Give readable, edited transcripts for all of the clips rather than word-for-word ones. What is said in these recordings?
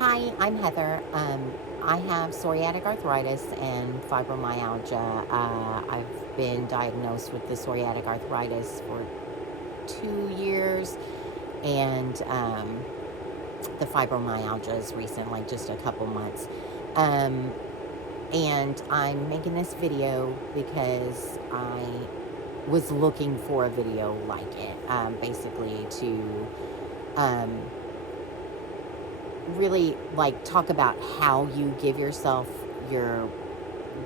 Hi, I'm Heather. I have psoriatic arthritis and fibromyalgia. I've been diagnosed with the psoriatic arthritis for 2 years, and the fibromyalgia is recent, like just a couple months. Um, and I'm making this video because I was looking for a video like it, basically to um, really like talk about how you give yourself your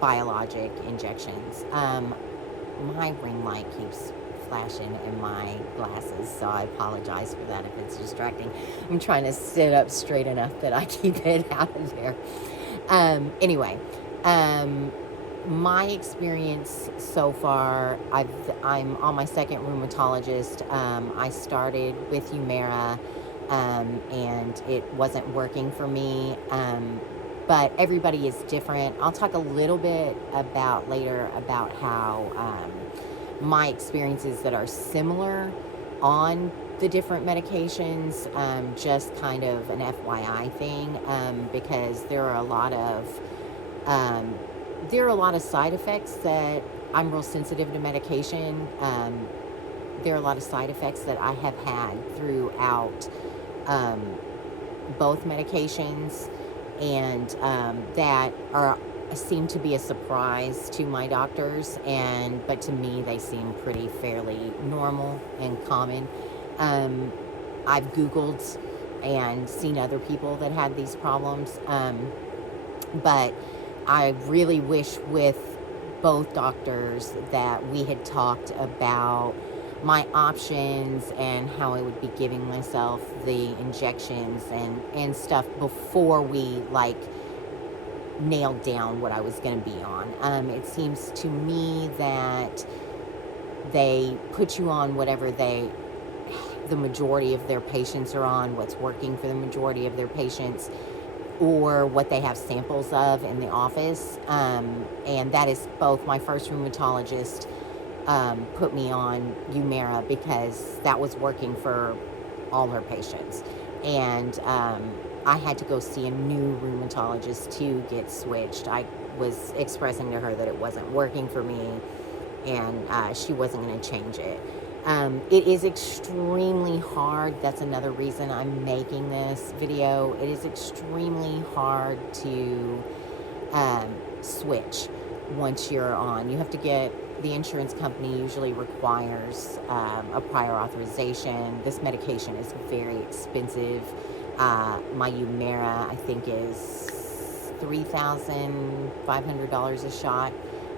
biologic injections. My ring light keeps flashing in my glasses, so I apologize for that if it's distracting. I'm trying to sit up straight enough that I keep it out of there. Anyway, um, my experience so far, I'm on my second rheumatologist. I started with Humira, and it wasn't working for me. But everybody is different. I'll talk a little bit about later about how my experiences that are similar on the different medications, just kind of an FYI thing, because there are a lot of side effects that I'm real sensitive to medication. There are a lot of side effects that I have had throughout both medications, and that are seem to be a surprise to my doctors, but to me they seem pretty fairly normal and common. I've Googled and seen other people that had these problems, but I really wish with both doctors that we had talked about my options and how I would be giving myself the injections and stuff before we nailed down what I was going to be on. It seems to me that they put you on whatever the majority of their patients are on, what's working for the majority of their patients, or what they have samples of in the office. And that is both. My first rheumatologist put me on Humira because that was working for all her patients. And I had to go see a new rheumatologist to get switched. I was expressing to her that it wasn't working for me, and she wasn't going to change it. It is extremely hard. That's another reason I'm making this video. It is extremely hard to switch once you're on. You have to get, the insurance company usually requires a prior authorization. This medication is very expensive. My Humira, I think, is $3,500 a shot.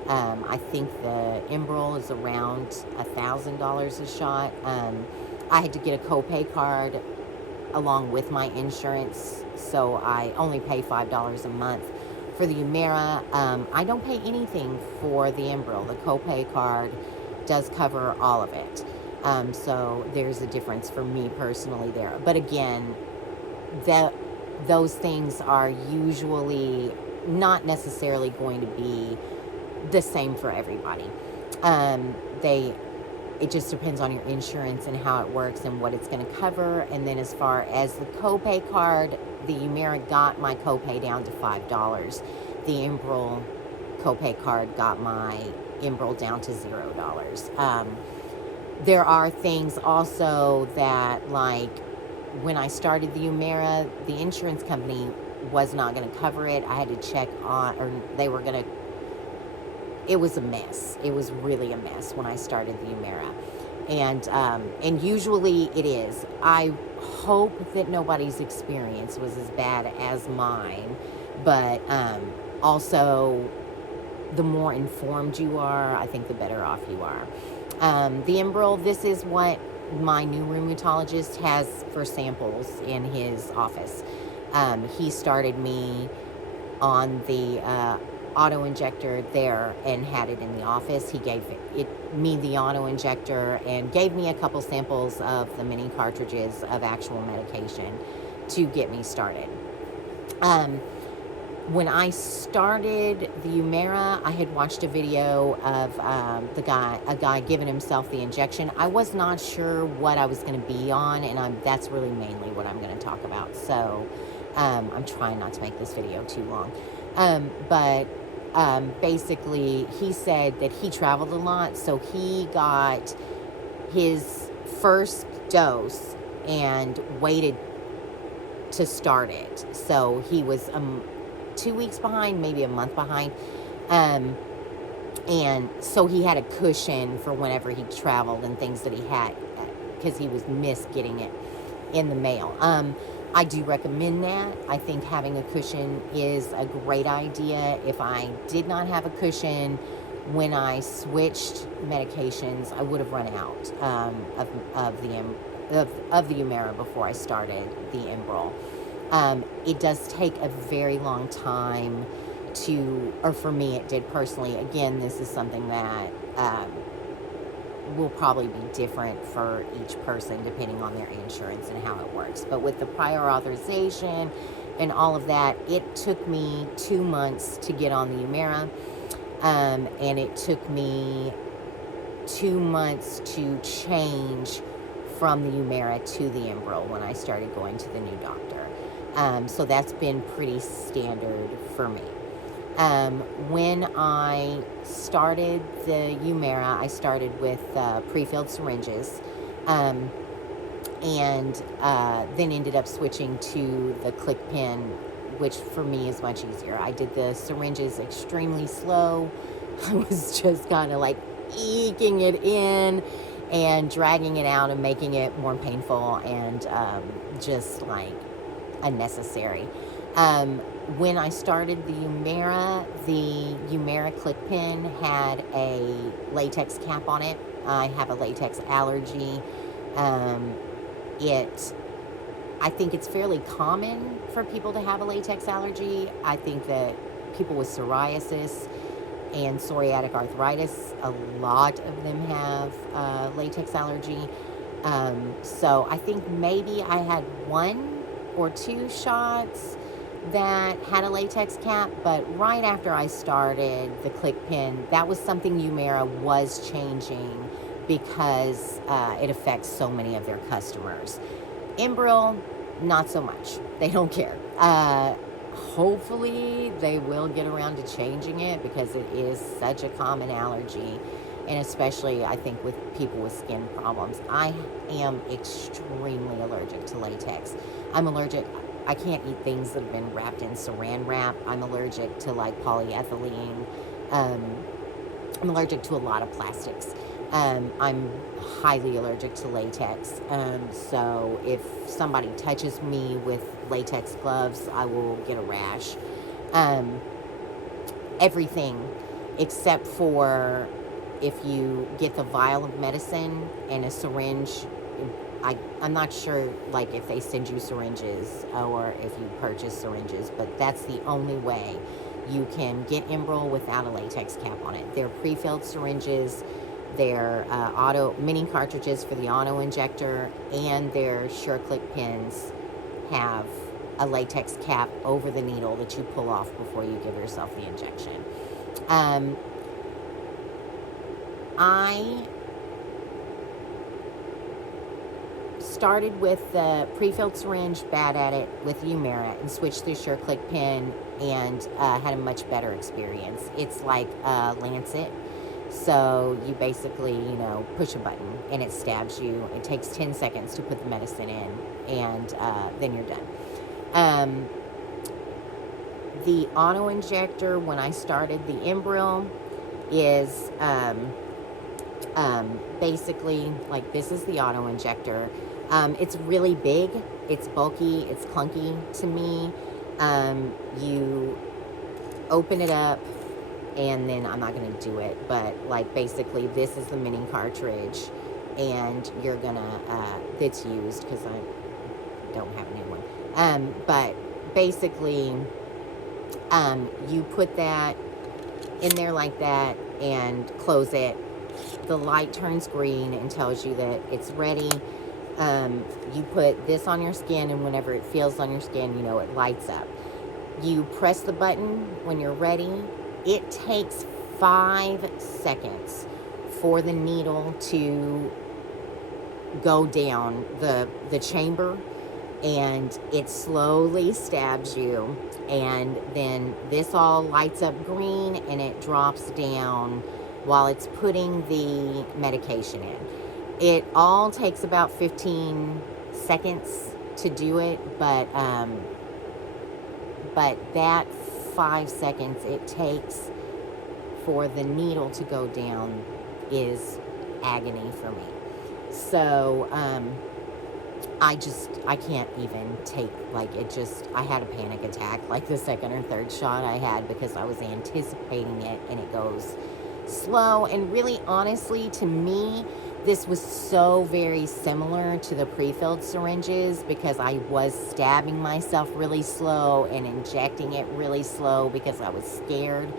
I think the Enbrel is around $1,000 a shot. I had to get a copay card along with my insurance, so I only pay $5 a month for the Humira. I don't pay anything for the Enbrel. The copay card does cover all of it. So there's a difference for me personally there. But again, those things are usually not necessarily going to be the same for everybody. It just depends on your insurance and how it works and what it's going to cover. And then as far as the copay card, the Humira got my copay down to $5. The Enbrel copay card got my Enbrel down to $0. There are things also that, like, when I started the Humira, the insurance company was not going to cover it. I had to check on, or they were going to, it was a mess. It was really a mess when I started the Humira. And usually it is. I hope that nobody's experience was as bad as mine, but also the more informed you are, I think the better off you are. The Enbrel, this is what my new rheumatologist has for samples in his office. He started me on the auto injector there and had it in the office. He gave me the auto injector and gave me a couple samples of the mini cartridges of actual medication to get me started. When I started the Humira, I had watched a video of a guy giving himself the injection. I was not sure what I was going to be on, and that's really mainly what I'm going to talk about. So I'm trying not to make this video too long. But basically, he said that he traveled a lot, so he got his first dose and waited to start it. So he was 2 weeks behind, maybe a month behind. And so he had a cushion for whenever he traveled and things that he had, because he was missed getting it in the mail. I do recommend that. I think having a cushion is a great idea. If I did not have a cushion when I switched medications, I would have run out of the Humira before I started the Enbrel. It does take a very long time or for me it did personally. Again, this is something that will probably be different for each person depending on their insurance and how it works. But with the prior authorization and all of that, it took me 2 months to get on the Humira, and it took me 2 months to change from the Humira to the Enbrel when I started going to the new doctor. So that's been pretty standard for me. When I started the Humira, I started with pre-filled syringes, and then ended up switching to the click pen, which for me is much easier. I did the syringes extremely slow. I was just kind of like eking it in and dragging it out and making it more painful and just like unnecessary. When I started the Humira click pen had a latex cap on it. I have a latex allergy. I think it's fairly common for people to have a latex allergy. I think that people with psoriasis and psoriatic arthritis, a lot of them have latex allergy. So I think maybe I had 1 or 2 shots that had a latex cap, but right after I started the click pen, that was something Humira was changing because it affects so many of their customers. Enbrel, not so much. They don't care. Hopefully they will get around to changing it because it is such a common allergy, and especially I think with people with skin problems. I am extremely allergic to latex. I can't eat things that have been wrapped in saran wrap. I'm allergic to like polyethylene. I'm allergic to a lot of plastics. I'm highly allergic to latex. So if somebody touches me with latex gloves, I will get a rash. Everything except for if you get the vial of medicine and a syringe. I'm not sure like if they send you syringes or if you purchase syringes, but that's the only way you can get Enbrel without a latex cap on it. They're pre-filled syringes, they're mini cartridges for the auto injector, and their SureClick pens have a latex cap over the needle that you pull off before you give yourself the injection. I started with the pre-filled syringe, bad at it with Humira, and switched to SureClick pen and had a much better experience. It's like a lancet, so you basically, push a button and it stabs you. It takes 10 seconds to put the medicine in, and then you're done. The auto injector, when I started the Enbrel, is basically like this is the auto injector. It's really big, it's bulky, it's clunky to me. You open it up, and then I'm not going to do it, but like basically this is the mini cartridge, and you're gonna that's used because I don't have a new one. But basically you put that in there like that and close it. The light turns green and tells you that it's ready. You put this on your skin, and whenever it feels on your skin, it lights up. You press the button when you're ready. It takes 5 seconds for the needle to go down the chamber and it slowly stabs you, and then this all lights up green and it drops down while it's putting the medication in. It all takes about 15 seconds to do it, but that 5 seconds it takes for the needle to go down is agony for me. So I can't even take, like, I had a panic attack, like the second or third shot I had, because I was anticipating it, and it goes slow. And really, honestly, to me, this was so very similar to the pre-filled syringes, because I was stabbing myself really slow and injecting it really slow because I was scared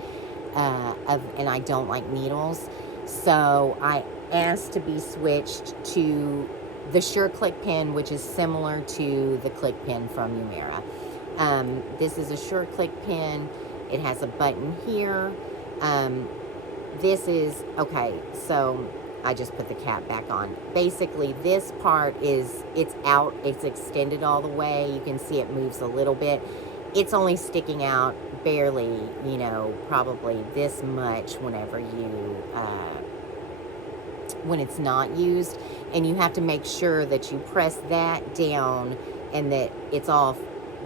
and I don't like needles. So I asked to be switched to the Sure Click pen, which is similar to the click pen from Humira. This is a Sure Click pen. It has a button here. This is, okay, so I just put the cap back on. Basically, this part it's out, it's extended all the way. You can see it moves a little bit. It's only sticking out barely, probably this much whenever when it's not used. And you have to make sure that you press that down and that it's off.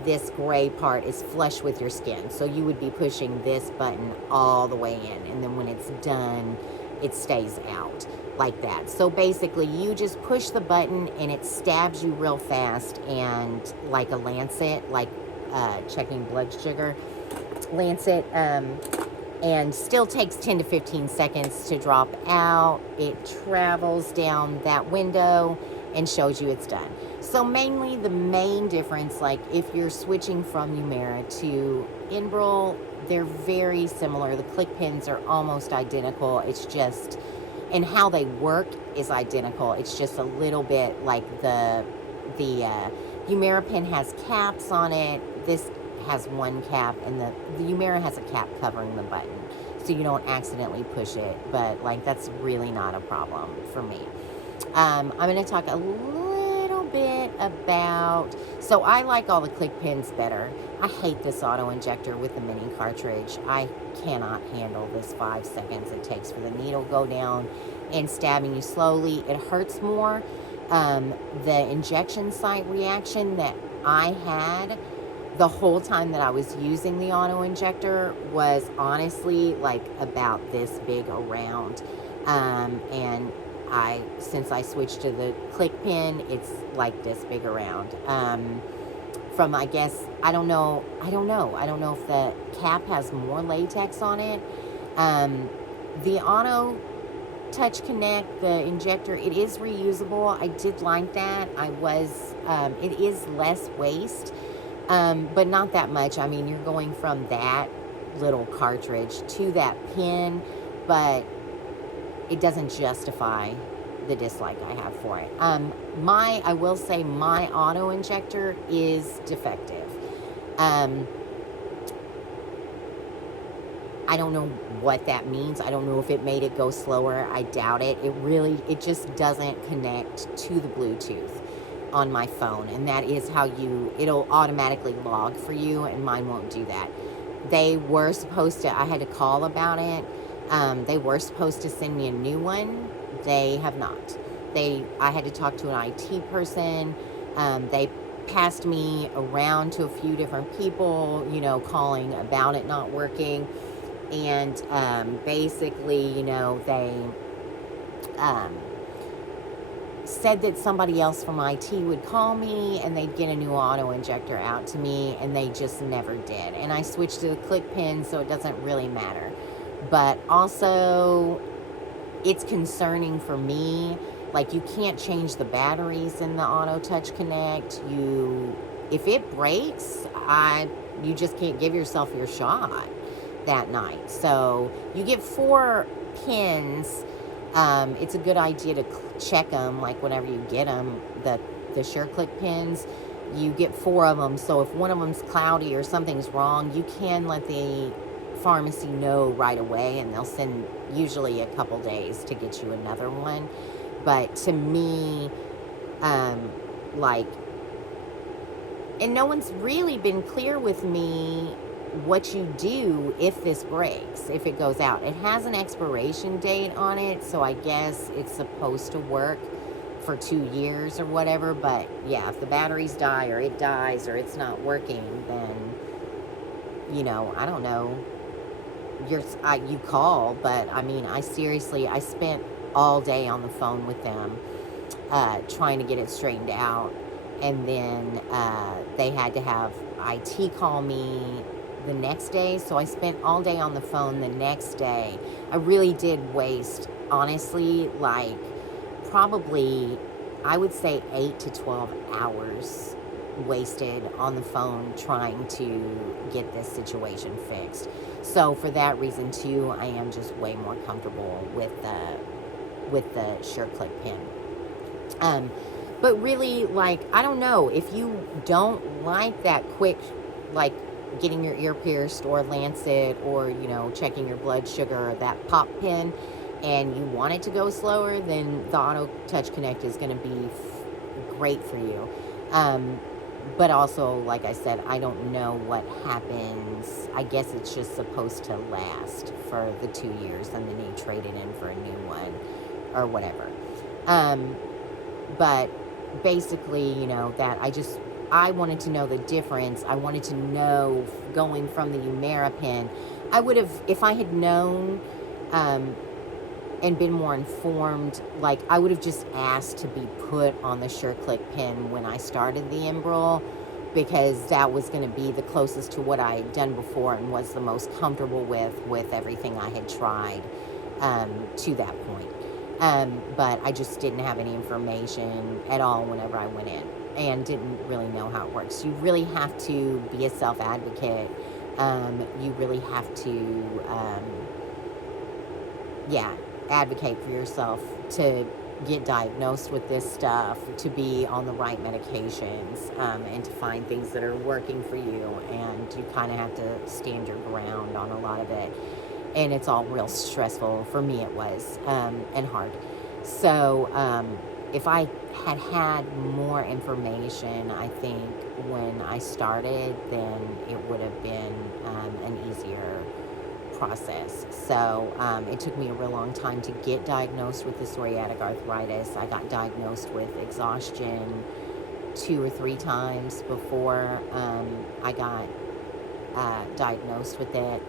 This gray part is flush with your skin. So you would be pushing this button all the way in, and then when it's done, it stays out like that. So basically, you just push the button and it stabs you real fast, and like a lancet, like checking blood sugar lancet, and still takes 10 to 15 seconds to drop out. It travels down that window and shows you it's done. So mainly the main difference, like if you're switching from Humira to Enbrel, they're very similar. The click pens are almost identical. It's just, and how they work is identical. It's just a little bit like the Humira pen has caps on it. This has one cap, and the Humira has a cap covering the button, so you don't accidentally push it. But like, that's really not a problem for me. I'm going to talk a little bit about, so I like all the click pens better. I hate this auto injector with the mini cartridge. I cannot handle this 5 seconds it takes for the needle go down and stabbing you slowly. It hurts more. The injection site reaction that I had the whole time that I was using the auto injector was honestly like about this big around. And since I switched to the click pen, it's like this big around. From, I guess, I don't know if the cap has more latex on it. The auto touch connect, the injector, it is reusable. I did like that. It is less waste, but not that much. I mean, you're going from that little cartridge to that pen, but it doesn't justify the dislike I have for it. I will say my auto injector is defective. I don't know what that means. I don't know if it made it go slower. I doubt it. It just doesn't connect to the Bluetooth on my phone. And that is how it'll automatically log for you, and mine won't do that. They were supposed to, I had to call about it. They were supposed to send me a new one. They have not. I had to talk to an IT person. They passed me around to a few different people, calling about it not working. And basically, they said that somebody else from IT would call me and they'd get a new auto injector out to me, and they just never did. And I switched to the click pen, so it doesn't really matter. But also, it's concerning for me. Like, you can't change the batteries in the Auto Touch Connect. If it breaks, you just can't give yourself your shot that night. So you get 4 pins. It's a good idea to check them, like whenever you get them, the Sure Click pins. You get 4 of them, so if one of them's cloudy or something's wrong, you can let the pharmacy know right away, and they'll send usually a couple days to get you another one. But to me, like, And no one's really been clear with me what you do if this breaks, if it goes out. It has an expiration date on it, so I guess it's supposed to work for 2 years or whatever. But yeah, if the batteries die or it dies or it's not working, then, I don't know. You call, but I mean, I spent all day on the phone with them, trying to get it straightened out. And then they had to have IT call me the next day. So I spent all day on the phone the next day. I really did waste, honestly, like probably, I would say 8 to 12 hours wasted on the phone trying to get this situation fixed. So for that reason too, I am just way more comfortable with the sure click pin. But really, like, I don't know, if you don't like that quick, like getting your ear pierced or lancet or, checking your blood sugar, that pop pin, and you want it to go slower, then the Auto Touch Connect is going to be great for you. But also, like I said, I don't know what happens. I guess it's just supposed to last for the 2 years, and then you trade it in for a new one or whatever. But basically, that I wanted to know the difference. I wanted to know, going from the Umera pin, I would have, if I had known and been more informed, like, I would have just asked to be put on the sure click pin when I started the Enbrel, because that was going to be the closest to what I had done before and was the most comfortable with everything I had tried to that point. But I just didn't have any information at all whenever I went in, and didn't really know how it works. You really have to be a self-advocate. You really have to, advocate for yourself to get diagnosed with this stuff, to be on the right medications, and to find things that are working for you. And you kind of have to stand your ground on a lot of it. And it's all real stressful. For me, it was, and hard. So, if I had more information, I think, when I started, then it would have been an easier process. So it took me a real long time to get diagnosed with the psoriatic arthritis. I got diagnosed with exhaustion 2 or 3 times before I got diagnosed with it.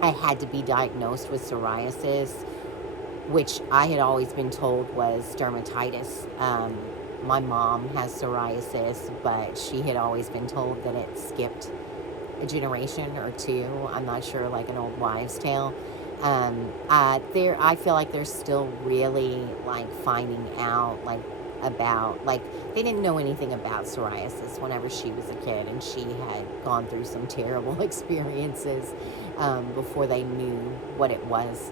I had to be diagnosed with psoriasis, which I had always been told was dermatitis. My mom has psoriasis, but she had always been told that it skipped a generation or two. I'm not sure, like an old wives' tale. I feel like they're still really, like, finding out, like, about, like, they didn't know anything about psoriasis whenever she was a kid, and she had gone through some terrible experiences before they knew what it was.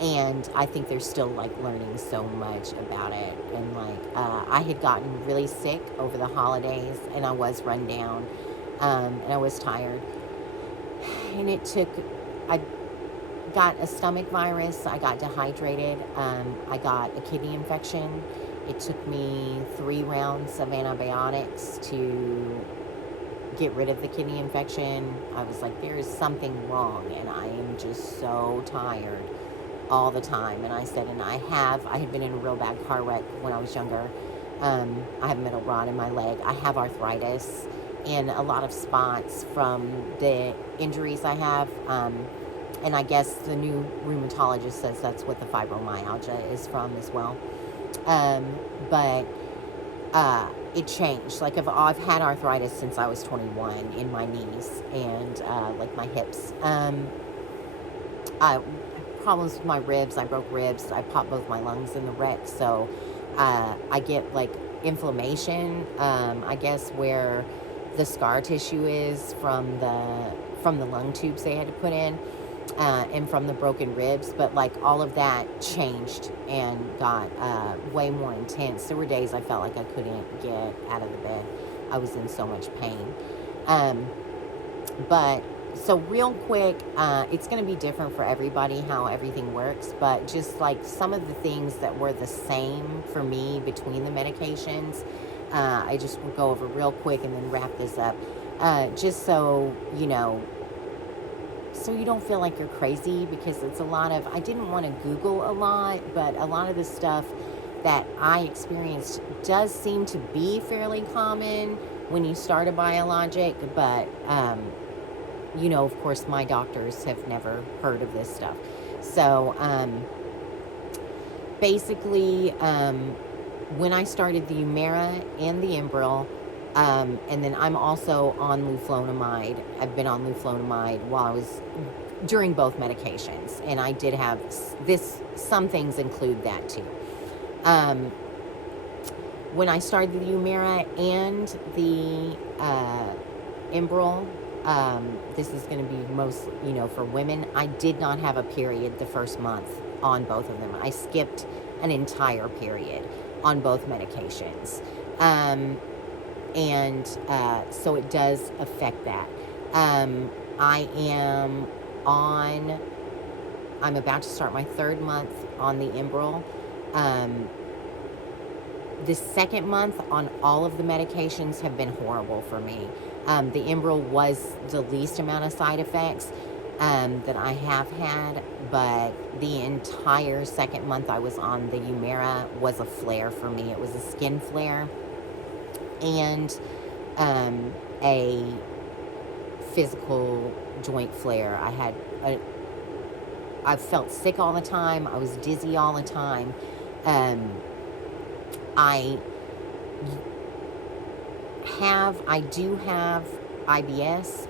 And I think they're still, like, learning so much about it. And, like, I had gotten really sick over the holidays, and I was run down, and I was tired. And I got a stomach virus, I got dehydrated, I got a kidney infection. It took me 3 rounds of antibiotics to get rid of the kidney infection. I was like, there is something wrong, and I am just so tired all the time. And I said, I had been in a real bad car wreck when I was younger. I have a metal rod in my leg. I have arthritis in a lot of spots from the injuries I have. And I guess the new rheumatologist says that's what the fibromyalgia is from as well. But it changed. Like, I've had arthritis since I was 21 in my knees and like my hips. I problems with my ribs. I broke ribs. I popped both my lungs in the wreck. So I get, like, inflammation, I guess, where the scar tissue is from the lung tubes they had to put in, and from the broken ribs. But, like, all of that changed and got way more intense. There were days I felt like I couldn't get out of the bed. I was in so much pain. But so real quick, it's going to be different for everybody how everything works, but just, like, some of the things that were the same for me between the medications, I just will go over real quick and then wrap this up. Just so you know, so you don't feel like you're crazy, because it's a lot of, I didn't want to Google a lot, but a lot of the stuff that I experienced does seem to be fairly common when you start a biologic, but, you know, of course, my doctors have never heard of this stuff. So, basically, when I started the Humira and the Enbrel, and then I'm also on luflonomide. I've been on luflonomide while I was during both medications, and I did have this. Some things include that too. When I started the Humira and the Enbrel, this is going to be most, you know, for women. I did not have a period the first month on both of them. I skipped an entire period on both medications. And so it does affect that. I'm about to start my 3rd month on the Enbrel. The 2nd month on all of the medications have been horrible for me. The Enbrel was the least amount of side effects that I have had, but the entire 2nd month I was on the Humira was a flare for me. It was a skin flare and a physical joint flare. I felt sick all the time. I was dizzy all the time. I do have IBS.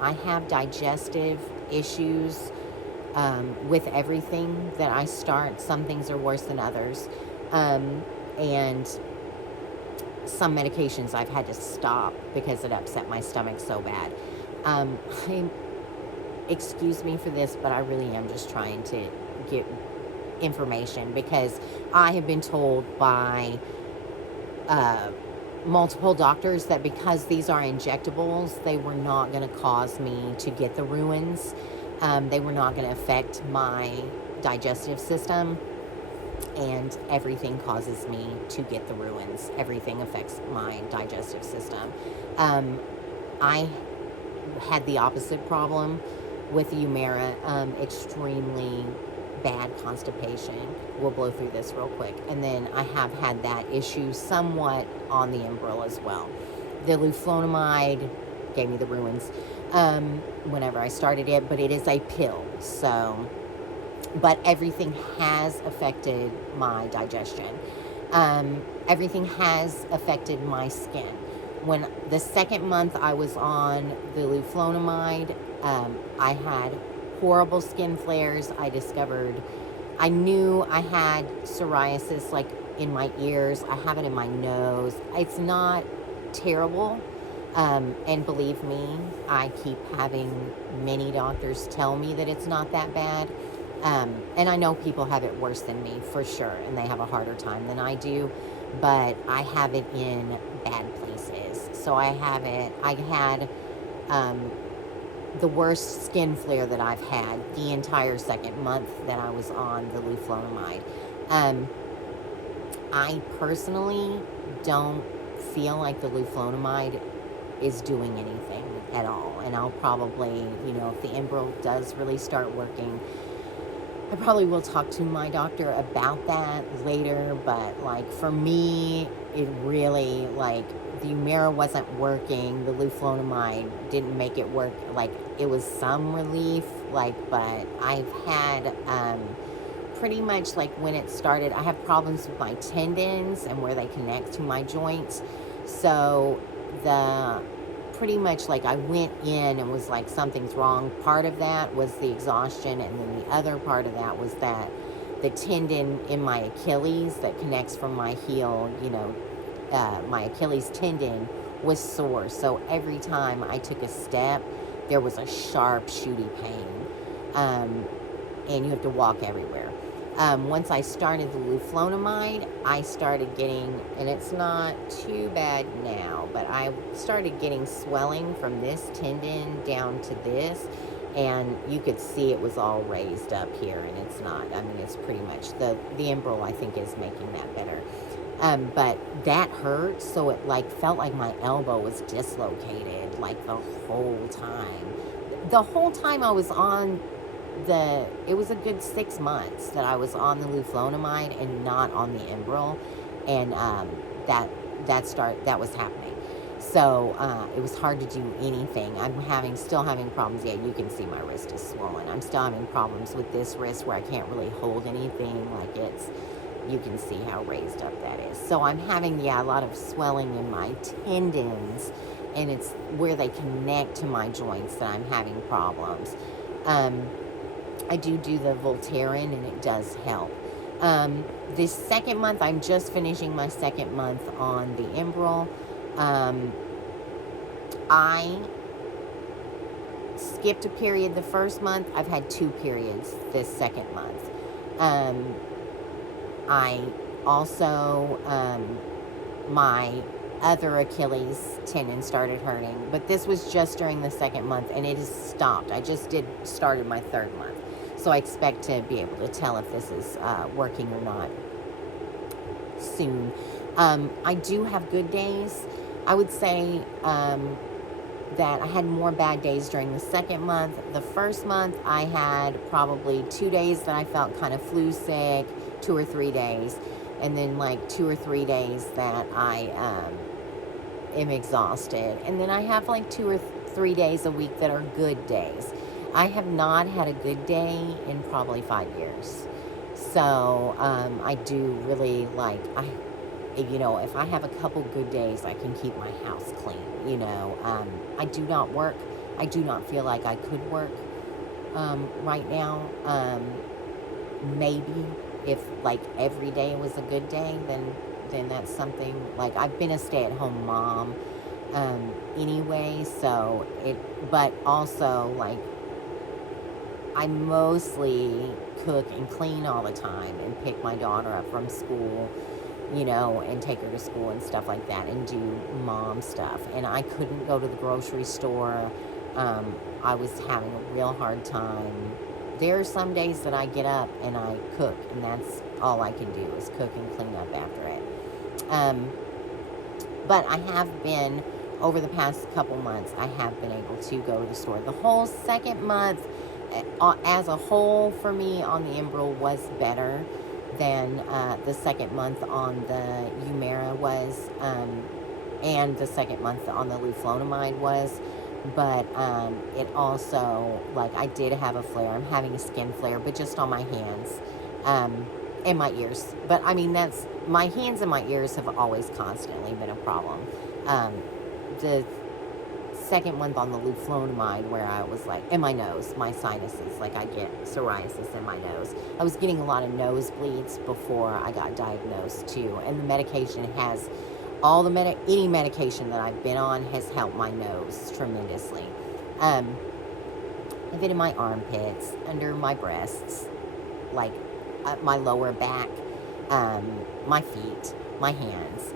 I have digestive issues with everything that I start. Some things are worse than others. And some medications I've had to stop because it upset my stomach so bad. Excuse me for this, but I really am just trying to get information, because I have been told by multiple doctors that because these are injectables, they were not going to cause me to get the ruins. They were not going to affect my digestive system. And everything causes me to get the ruins. Everything affects my digestive system. I had the opposite problem with the Humira, extremely bad constipation. We'll blow through this real quick. And then I have had that issue somewhat on the Enbrel as well. The luflonomide gave me the ruins whenever I started it, but it is a pill, so... But everything has affected my digestion. Everything has affected my skin. When the 2nd month I was on the luflonomide, I had horrible skin flares. I knew I had psoriasis, like in my ears. I have it in my nose. It's not terrible. And believe me, I keep having many doctors tell me that it's not that bad. And I know people have it worse than me, for sure, and they have a harder time than I do, but I have it in bad places. So I had the worst skin flare that I've had the entire 2nd month that I was on the luflonomide. I personally don't feel like the luflonomide is doing anything at all, and I'll probably, you know, if the Enbrel does really start working, I probably will talk to my doctor about that later, but, like, for me, it really, like, the Humira wasn't working, the luflonomide didn't make it work, like, it was some relief, like, but I've had, pretty much, like, when it started, I have problems with my tendons and where they connect to my joints, so pretty much, like, I went in and was like, something's wrong. Part of that was the exhaustion, and then the other part of that was that the tendon in my Achilles that connects from my heel, you know, my Achilles tendon was sore. So every time I took a step, there was a sharp, shooty pain. And you have to walk everywhere. Once I started the luflonomide, I started getting, and it's not too bad now, but I started getting swelling from this tendon down to this, and you could see it was all raised up here, and it's not. I mean, it's pretty much, the Enbrel, I think, is making that better. But that hurt, so it like felt like my elbow was dislocated like the whole time. The whole time I was on it was a good 6 months that I was on the luflonomide and not on the Enbrel, and that was happening. So it was hard to do anything. Still having problems. Yeah, you can see my wrist is swollen. I'm still having problems with this wrist where I can't really hold anything. Like you can see how raised up that is. So I'm having, a lot of swelling in my tendons, and it's where they connect to my joints that I'm having problems. I do the Voltaren, and it does help. This second month, I'm just finishing my second month on the Enbrel. I skipped a period the first month. I've had 2 periods this second month. I also, my other Achilles tendon started hurting, but this was just during the second month, and it has stopped. I just started my third month, so I expect to be able to tell if this is working or not soon. I do have good days. I would say that I had more bad days during the second month. The first month, I had probably 2 days that I felt kind of flu sick, 2 or 3 days, and then like 2 or 3 days that I am exhausted. And then I have like 2 or 3 days a week that are good days. I have not had a good day in probably 5 years. So I do really if I have a couple good days, I can keep my house clean, I do not work. I do not feel like I could work right now. Maybe if like every day was a good day, then that's something. Like, I've been a stay-at-home mom anyway, but also like I mostly cook and clean all the time and pick my daughter up from school, and take her to school and stuff like that, and do mom stuff. And I couldn't go to the grocery store. I was having a real hard time. There are some days that I get up and I cook, and that's all I can do is cook and clean up after it. But I have been, over the past couple months, I have been able to go to the store. The whole second month, as a whole, for me on the Enbrel was better than the second month on the Humira was, and the second month on the luflonomide was. But it also, like, I did have a flare. I'm having a skin flare, but just on my hands and my ears. But I mean, my hands and my ears have always constantly been a problem. The second month on the luflonomide, where I was like, in my nose, my sinuses, like I get psoriasis in my nose. I was getting a lot of nosebleeds before I got diagnosed too, and the medication has, any medication that I've been on has helped my nose tremendously. I've been in my armpits, under my breasts, like up my lower back, my feet, my hands,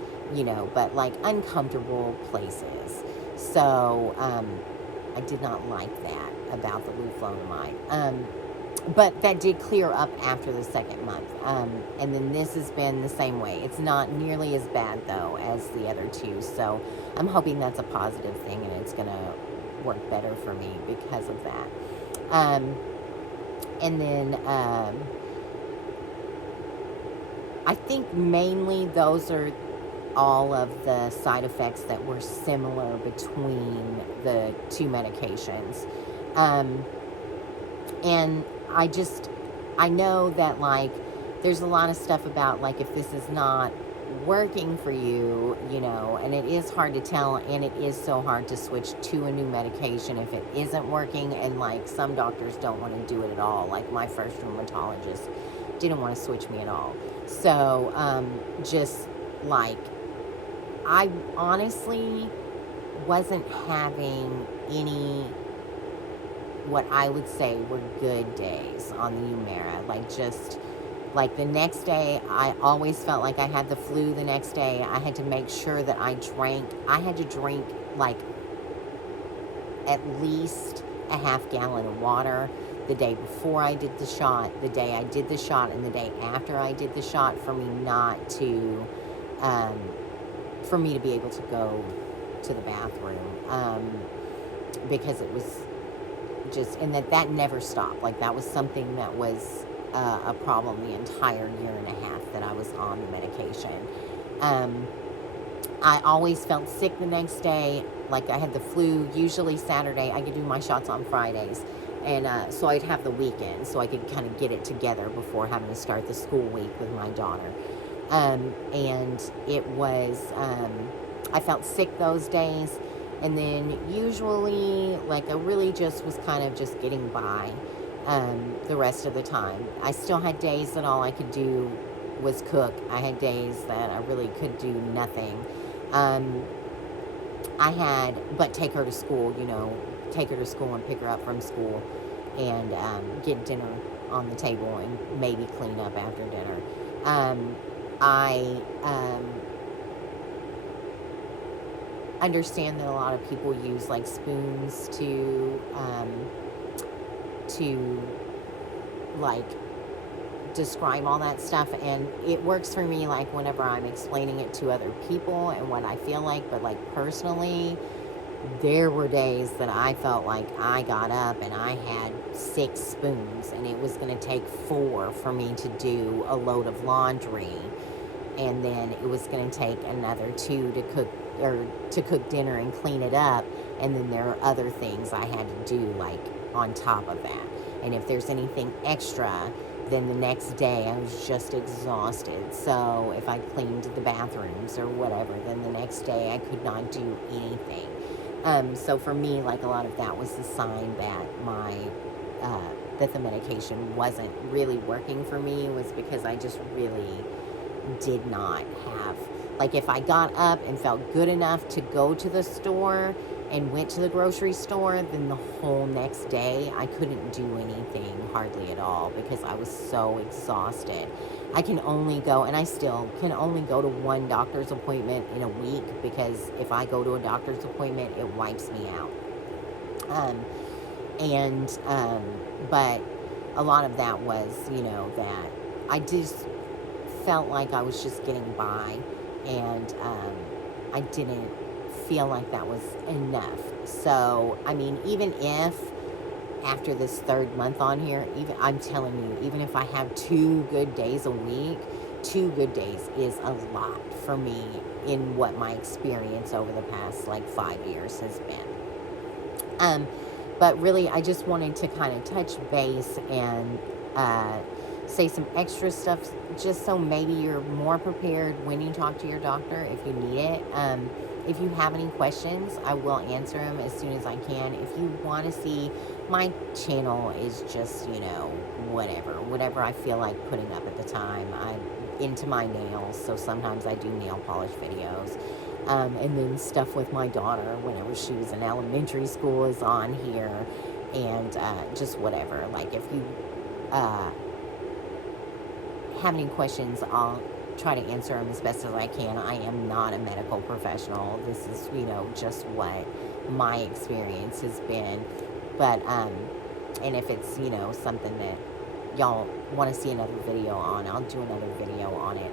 but like uncomfortable places. So I did not like that about the luflonomide. But that did clear up after the second month. And then this has been the same way. It's not nearly as bad, though, as the other two. So I'm hoping that's a positive thing, and it's going to work better for me because of that. And then I think mainly those are all of the side effects that were similar between the two medications. And I know that, like, there's a lot of stuff about, like, if this is not working for you, and it is hard to tell, and it is so hard to switch to a new medication if it isn't working, and, like, some doctors don't want to do it at all. Like, my first rheumatologist didn't want to switch me at all. So, just, like, I honestly wasn't having any, what I would say were good days on the Humira. Like the next day, I always felt like I had the flu the next day. I had to make sure that I had to drink like at least a half gallon of water the day before I did the shot, the day I did the shot, and the day after I did the shot, for me not to um, for me to be able to go to the bathroom, because it was just, and that never stopped. Like, that was something that was a problem the entire year and a half that I was on the medication. I always felt sick the next day. Like, I had the flu, usually Saturday. I could do my shots on Fridays. And so I'd have the weekend so I could kind of get it together before having to start the school week with my daughter. And it was, I felt sick those days. And then usually, like, I really just was kind of just getting by the rest of the time. I still had days that all I could do was cook. I had days that I really could do nothing. But take her to school, take her to school and pick her up from school, and get dinner on the table and maybe clean up after dinner. I understand that a lot of people use like spoons to like describe all that stuff, and it works for me like whenever I'm explaining it to other people and what I feel like. But like personally, there were days that I felt like I got up and I had 6 spoons, and it was going to take 4 for me to do a load of laundry, and then it was going to take another 2 to cook dinner and clean it up, and then there are other things I had to do like on top of that. And if there's anything extra, then the next day I was just exhausted. So if I cleaned the bathrooms or whatever, then the next day I could not do anything. So for me, like, a lot of that was the sign that that the medication wasn't really working for me, was because I just really did not have, like, if I got up and felt good enough to go to the store and went to the grocery store, then the whole next day I couldn't do anything hardly at all because I was so exhausted. I can only go, and I still can only go to 1 doctor's appointment in a week, because if I go to a doctor's appointment, it wipes me out. But a lot of that was, that I just felt like I was just getting by, and I didn't feel like that was enough. So, I mean, even if after this 3rd month on here, I'm telling you, even if I have 2 good days a week, 2 good days is a lot for me in what my experience over the past like 5 years has been. But really, I just wanted to kind of touch base and say some extra stuff, just so maybe you're more prepared when you talk to your doctor if you need it. If you have any questions, I will answer them as soon as I can. If you want to see, my channel is just, whatever I feel like putting up at the time. I'm into my nails, so sometimes I do nail polish videos. And then stuff with my daughter whenever she was in elementary school is on here, and just whatever. Like, if you have any questions, I'll try to answer them as best as I can. I am not a medical professional. This is, just what my experience has been. But, and if it's, something that y'all want to see another video on, I'll do another video on it.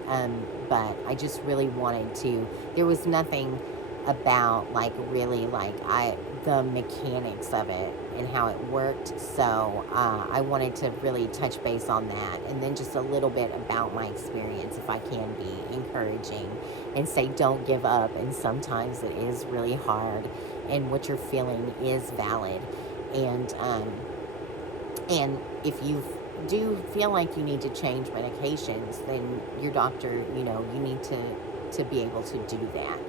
But I just really wanted to, there was nothing about, like, really, like, the mechanics of it and how it worked. So I wanted to really touch base on that, and then just a little bit about my experience, if I can be encouraging, and say don't give up, and sometimes it is really hard, and what you're feeling is valid. And if you do feel like you need to change medications, then your doctor, you need to be able to do that.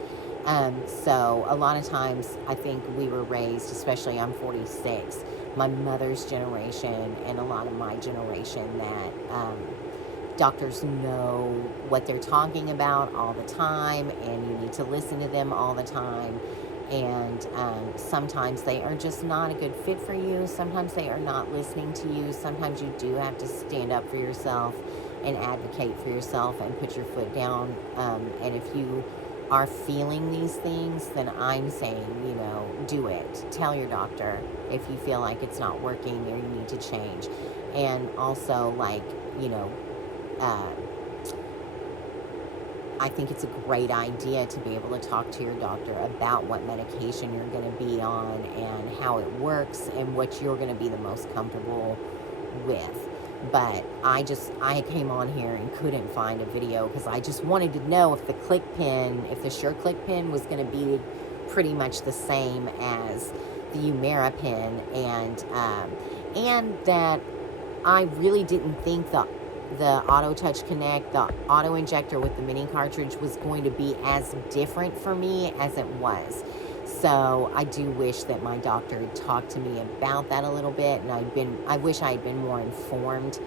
So a lot of times, I think we were raised, especially I'm 46, my mother's generation and a lot of my generation, that doctors know what they're talking about all the time, and you need to listen to them all the time. And sometimes they are just not a good fit for you. Sometimes they are not listening to you. Sometimes you do have to stand up for yourself and advocate for yourself and put your foot down. And if you are feeling these things, then I'm saying, do it. Tell your doctor if you feel like it's not working or you need to change. And also, like, I think it's a great idea to be able to talk to your doctor about what medication you're going to be on and how it works and what you're going to be the most comfortable with. But I came on here and couldn't find a video because I just wanted to know if the click pin, if the Sure Click pin was going to be pretty much the same as the Humira pin, and that I really didn't think the Auto Touch Connect, the auto injector with the mini cartridge, was going to be as different for me as it was. So I do wish that my doctor had talked to me about that a little bit, and I wish I had been more informed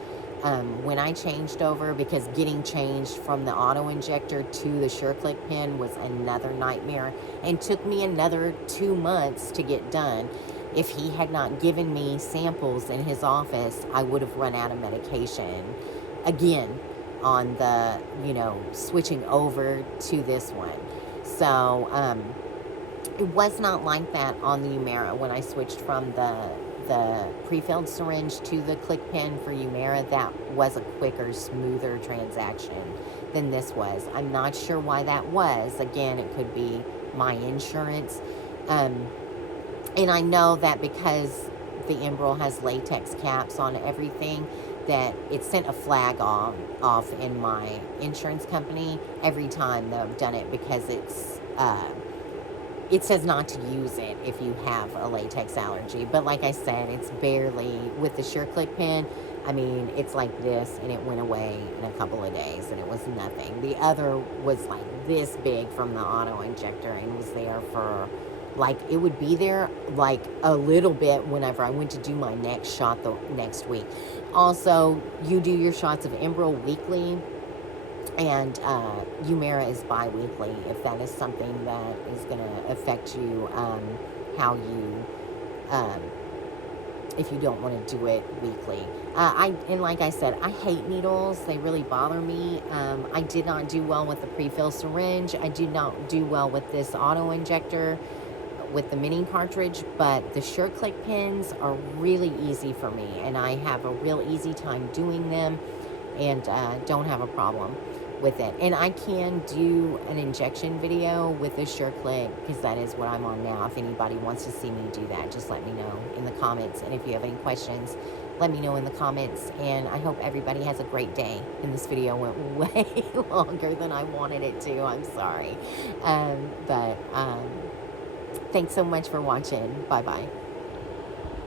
when I changed over, because getting changed from the auto injector to the Sure Click pin was another nightmare and took me another 2 months to get done. If he had not given me samples in his office, I would have run out of medication again on the, switching over to this one. So, it was not like that on the Humira when I switched from the pre-filled syringe to the click pen for Humira. That was a quicker, smoother transaction than this was. I'm not sure why that was. Again, it could be my insurance. And I know that because the Enbrel has latex caps on everything, that it sent a flag off in my insurance company every time that I've done it, because it says not to use it if you have a latex allergy. But like I said, it's barely, with the Sure Click pen, I mean, it's like this, and it went away in a couple of days, and it was nothing. The other was like this big from the auto injector and was there for, like, it would be there like a little bit whenever I went to do my next shot the next week. Also, you do your shots of Enbrel weekly, and Humira is bi-weekly, if that is something that is going to affect you, how you, if you don't want to do it weekly. And like I said, I hate needles. They really bother me. I did not do well with the pre-filled syringe. I did not do well with this auto injector with the mini cartridge, but the Sure Click pins are really easy for me, and I have a real easy time doing them, and don't have a problem with it. And I can do an injection video with the Sure Click, because that is what I'm on now. If anybody wants to see me do that, just let me know in the comments. And if you have any questions, let me know in the comments. And I hope everybody has a great day. And this video went way longer than I wanted it to. I'm sorry. But thanks so much for watching. Bye-bye.